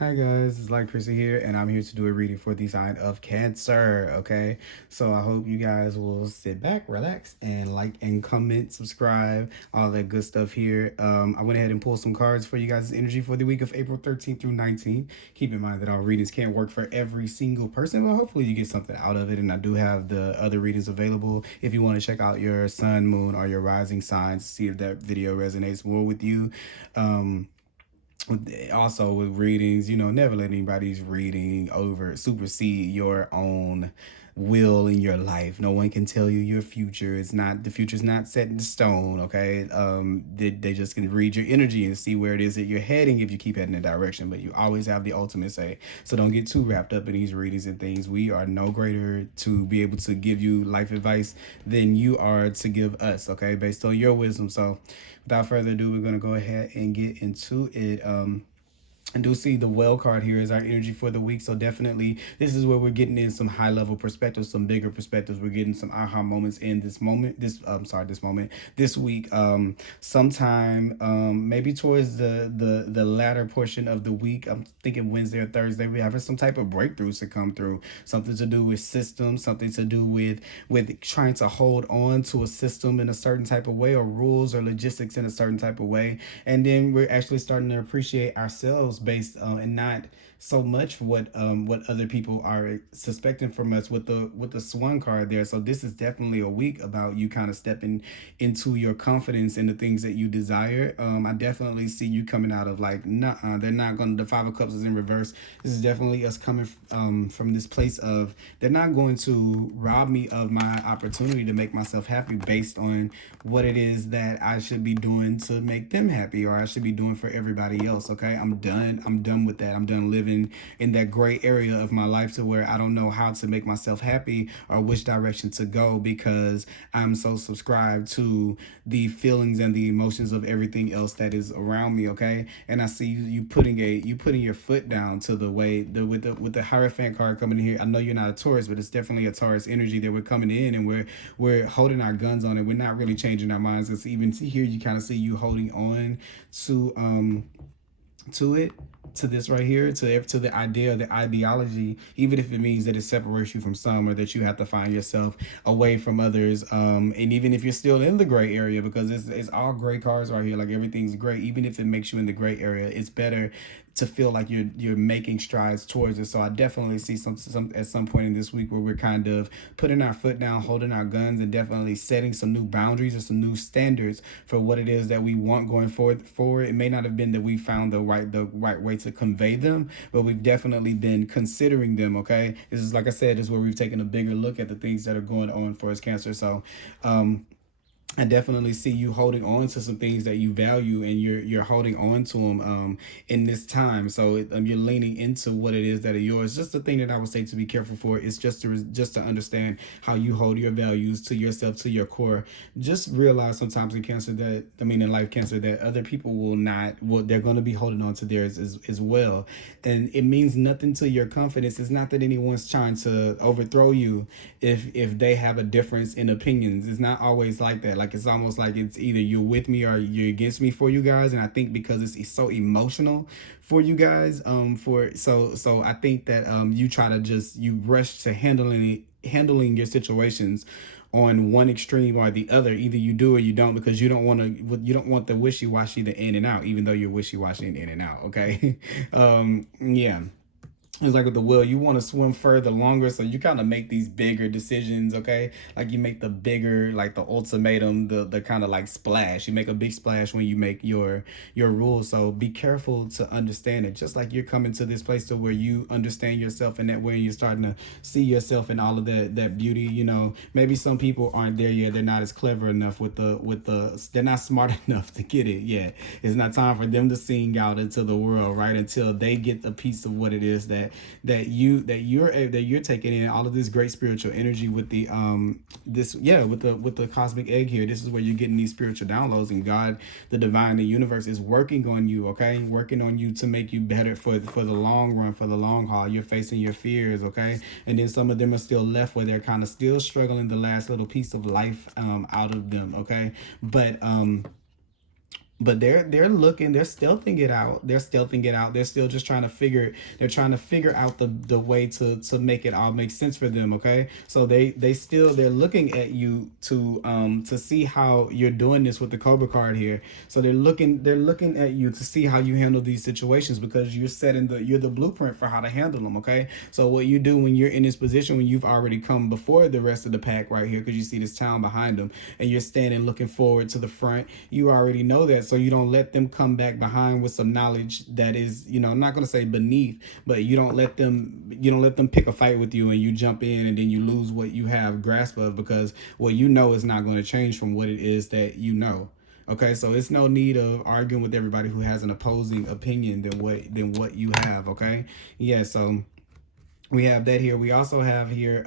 Hi guys, it's Chrissy here, and I'm here to do a reading for the sign of Cancer. Okay, so I hope you guys will sit back, relax, and like and comment, subscribe, all that good stuff here. I went ahead and pulled some cards for you guys' energy for the week of April 13th through 19th. Keep in mind that all readings can't work for every single person, but hopefully you get something out of it. And I do have the other readings available if you want to check out your sun, moon, or your rising signs, see if that video resonates more with you. Also with readings, never let anybody's reading over supersede your own will in your life. No one can tell you your future. The future's not set in stone. Okay. They just can read your energy and see where it is that you're heading if you keep heading in that direction, but you always have the ultimate say. So don't get too wrapped up in these readings and things. We are no greater to be able to give you life advice than you are to give us, okay, based on your wisdom. So without further ado, we're going to go ahead and get into it. I do see the well card here as our energy for the week. So definitely this is where we're getting in some high level perspectives, some bigger perspectives. We're getting some aha moments in this moment, this week. Sometime maybe towards the latter portion of the week. I'm thinking Wednesday or Thursday, we have some type of breakthroughs to come through. Something to do with systems, something to do with trying to hold on to a system in a certain type of way, or rules or logistics in a certain type of way. And then we're actually starting to appreciate ourselves based and not so much what other people are suspecting from us with the swan card there. So this is definitely a week about you kind of stepping into your confidence in the things that you desire. I definitely see you coming out of like, nah, they're not going to, the Five of Cups is in reverse. This is definitely us coming from this place of, they're not going to rob me of my opportunity to make myself happy based on what it is that I should be doing to make them happy, or I should be doing for everybody else. Okay, I'm done with that. I'm done living in that gray area of my life to where I don't know how to make myself happy or which direction to go, because I'm so subscribed to the feelings and the emotions of everything else that is around me. Okay, and I see you putting your foot down to the way with the Hierophant card coming in here. I know you're not a Taurus, but it's definitely a Taurus energy that we're coming in, and we're holding our guns on it. We're not really changing our minds. It's even here you kind of see you holding on to it, to this right here, to the idea, the ideology, even if it means that it separates you from some, or that you have to find yourself away from others. And even if you're still in the gray area, because it's all gray cards right here, like everything's gray, even if it makes you in the gray area, it's better to feel like you're making strides towards it. So I definitely see some at some point in this week where we're kind of putting our foot down, holding our guns, and definitely setting some new boundaries or some new standards for what it is that we want going forward. It may not have been that we found the right way to convey them, but we've definitely been considering them. Okay, this is, like I said, this is where we've taken a bigger look at the things that are going on for us, Cancer. So I definitely see you holding on to some things that you value, and you're holding on to them in this time. So you're leaning into what it is that are yours. Just the thing that I would say to be careful for is just to understand how you hold your values to yourself, to your core. Just realize sometimes in Cancer in life, Cancer, that other people they're going to be holding on to theirs as well. And it means nothing to your confidence. It's not that anyone's trying to overthrow you if they have a difference in opinions. It's not always like that. Like, it's almost like it's either you're with me or you're against me for you guys. And I think because it's so emotional for you guys, so I think that you rush to handling your situations on one extreme or the other. Either you do or you don't, because you don't want the wishy-washy, the in and out, even though you're wishy-washy and in and out. Okay. Yeah. It's like with the will, you want to swim further, longer, so you kind of make these bigger decisions, okay? Like you make the bigger, like the ultimatum, the kind of like splash. You make a big splash when you make your rules. So be careful to understand it. Just like you're coming to this place to where you understand yourself in that way, and you're starting to see yourself in all of that beauty. Maybe some people aren't there yet. They're not as clever enough they're not smart enough to get it yet. It's not time for them to sing out into the world, right? Until they get a piece of what it is that you're taking in, all of this great spiritual energy with the with the cosmic egg here. This is where you're getting these spiritual downloads, and God, the divine, the universe is working on you, okay? Working on you to make you better for the long run, for the long haul. You're facing your fears, okay? And then some of them are still left where they're kind of still struggling the last little piece of life out of them, okay? But but they're looking, they're stealthing it out, they're still just trying to figure, they're trying to figure out the way to make it all make sense for them. Okay, so they're looking at you to see how you're doing this with the Cobra card here. So they're looking at you to see how you handle these situations, because you're the blueprint for how to handle them. Okay, so what you do when you're in this position, when you've already come before the rest of the pack right here, because you see this town behind them, and you're standing looking forward to the front, you already know that, so you don't let them come back behind with some knowledge that is, I'm not going to say beneath, but you don't let them pick a fight with you and you jump in and then you lose what you have grasp of, because what you know is not going to change from what it is that you know. Okay, so it's no need of arguing with everybody who has an opposing opinion than what you have. Okay, yeah. So we have that here. We also have here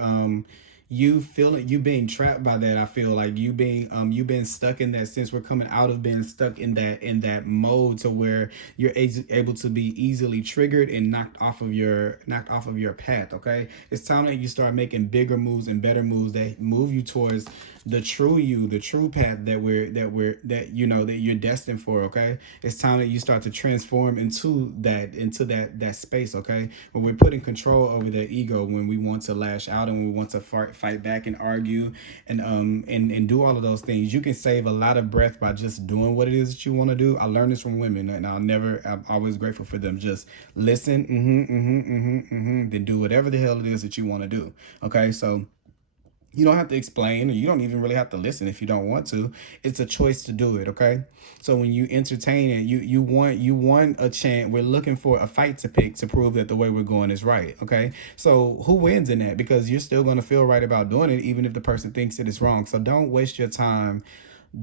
you feeling, you being trapped by that. I feel like you being stuck in that sense. We're coming out of being stuck in that mode to where you're able to be easily triggered and knocked off of your path. Okay, it's time that you start making bigger moves and better moves that move you towards the true you, the true path that you're destined for. Okay, it's time that you start to transform into that space. Okay, when we're putting control over the ego, when we want to lash out and we want to fight back and argue and do all of those things, you can save a lot of breath by just doing what it is that you want to do. I learned this from women, and I'm always grateful for them. Just listen, then do whatever the hell it is that you want to do. Okay, so you don't have to explain, or you don't even really have to listen if you don't want to. It's a choice to do it. Okay, so when you entertain it, you want a chance. We're looking for a fight to pick to prove that the way we're going is right. Okay, so who wins in that? Because you're still going to feel right about doing it even if the person thinks it is wrong. So don't waste your time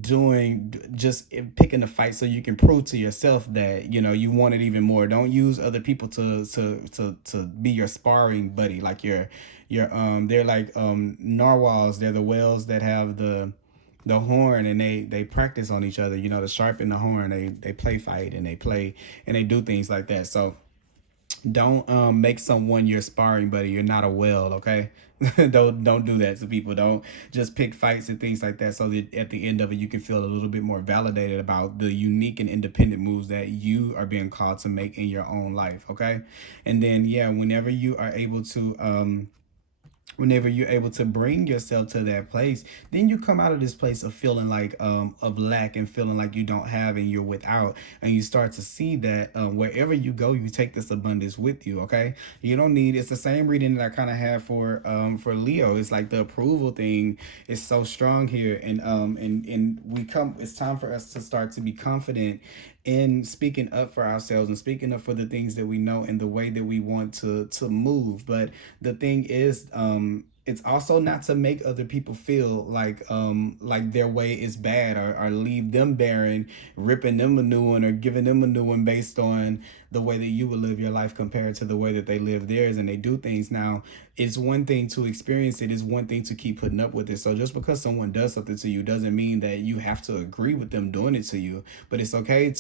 doing just picking a fight so you can prove to yourself that you want it even more. Don't use other people to be your sparring buddy, like your they're like narwhals. They're the whales that have the horn, and they practice on each other, to sharpen the horn. They play fight, and they play and they do things like that. So don't make someone your sparring buddy. You're not a whale. Okay, don't do that to people. Don't just pick fights and things like that, so that at the end of it you can feel a little bit more validated about the unique and independent moves that you are being called to make in your own life. Okay, and then whenever you're able to bring yourself to that place, then you come out of this place of feeling like of lack and feeling like you don't have and you're without, and you start to see that wherever you go, you take this abundance with you. Okay, you don't need, it's the same reading that I kind of have for Leo. It's like the approval thing is so strong here, and it's time for us to start to be confident in speaking up for ourselves and speaking up for the things that we know and the way that we want to move. But the thing is, it's also not to make other people feel like their way is bad, or leave them barren, ripping them a new one or giving them a new one based on the way that you would live your life compared to the way that they live theirs and they do things. Now, it's one thing to experience it, it's one thing to keep putting up with it. So just because someone does something to you doesn't mean that you have to agree with them doing it to you. But it's okay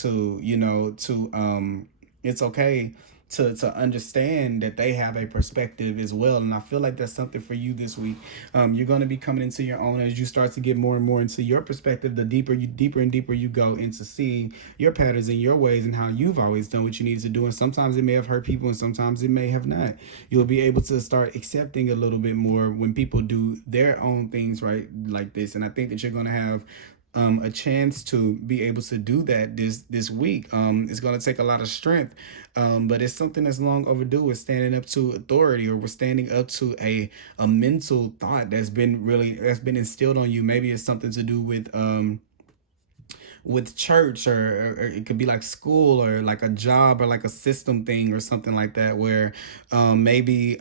it's okay to understand that they have a perspective as well. And I feel like that's something for you this week. You're going to be coming into your own as you start to get more and more into your perspective. The deeper and deeper you go into seeing your patterns and your ways and how you've always done what you needed to do. And sometimes it may have hurt people and sometimes it may have not. You'll be able to start accepting a little bit more when people do their own things right like this. And I think that you're going to have a chance to be able to do that this week. It's going to take a lot of strength, but it's something that's long overdue. We're standing up to authority, or we're standing up to a mental thought that's been instilled on you. Maybe it's something to do with church, or it could be like school, or like a job, or like a system thing or something like that, where maybe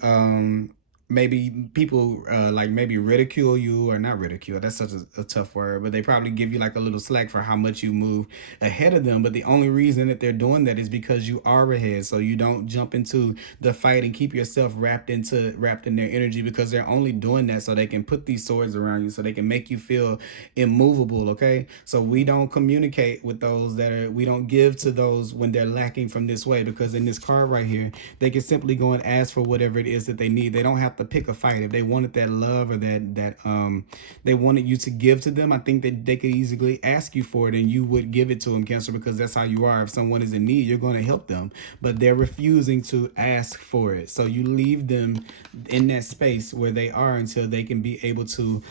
people like maybe ridicule you, or not ridicule, that's such a tough word, but they probably give you like a little slack for how much you move ahead of them. But the only reason that they're doing that is because you are ahead, so you don't jump into the fight and keep yourself wrapped in their energy, because they're only doing that so they can put these swords around you, so they can make you feel immovable. Okay, so we don't communicate with those we don't give to those when they're lacking from this way, because in this card right here, they can simply go and ask for whatever it is that they need. They don't have to pick a fight. If they wanted that love or that they wanted you to give to them, I think that they could easily ask you for it and you would give it to them, Cancer, because that's how you are. If someone is in need, you're going to help them, but they're refusing to ask for it. So you leave them in that space where they are until they can be able to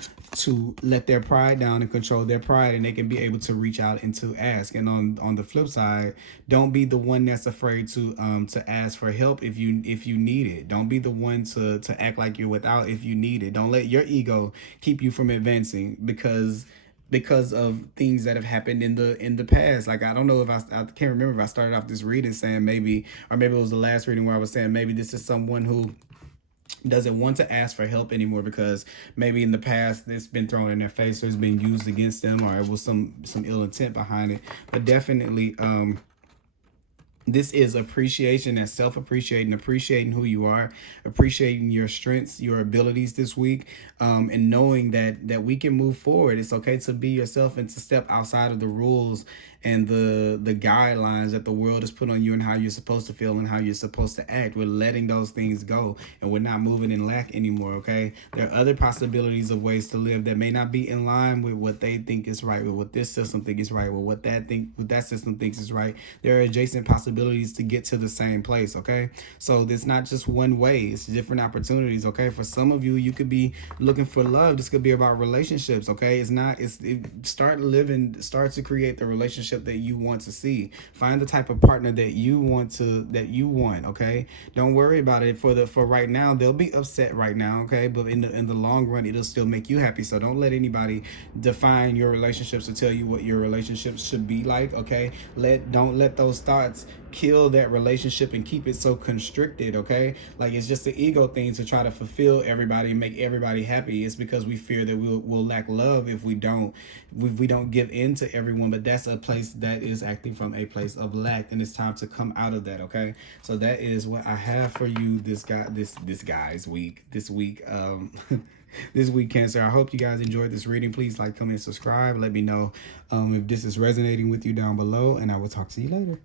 let their pride down and control their pride, and they can be able to reach out and to ask. And on the flip side, don't be the one that's afraid to ask for help if you need it. Don't be the one to act like you're without if you need it. Don't let your ego keep you from advancing because of things that have happened in the past. Like, I don't know if I can't remember if I started off this reading saying maybe it was the last reading where I was saying maybe this is someone who doesn't want to ask for help anymore because maybe in the past it's been thrown in their face or it's been used against them, or it was some ill intent behind it. But definitely this is appreciation and self-appreciating, appreciating who you are, appreciating your strengths, your abilities this week, and knowing that we can move forward. It's okay to be yourself and to step outside of the rules and the guidelines that the world has put on you and how you're supposed to feel and how you're supposed to act. We're letting those things go and we're not moving in lack anymore, okay? There are other possibilities of ways to live that may not be in line with what they think is right, with what this system thinks is right, with what that system thinks is right. There are adjacent possibilities to get to the same place, okay? So it's not just one way, it's different opportunities, okay? For some of you, you could be looking for love. This could be about relationships, okay? Start to create the relationship that you want to see. Find the type of partner that you want, okay? Don't worry about it for right now. They'll be upset right now, okay? But in the long run, it'll still make you happy. So don't let anybody define your relationships or tell you what your relationships should be like, okay? Don't let those thoughts kill that relationship and keep it so constricted, okay? Like, it's just the ego thing to try to fulfill everybody and make everybody happy. It's because we fear that we'll lack love if we don't give in to everyone. But that's a place that is acting from a place of lack, and it's time to come out of that, okay? So that is what I have for you this week this week, Cancer. I hope you guys enjoyed this reading. Please like, comment, subscribe. Let me know if this is resonating with you down below, and I will talk to you later.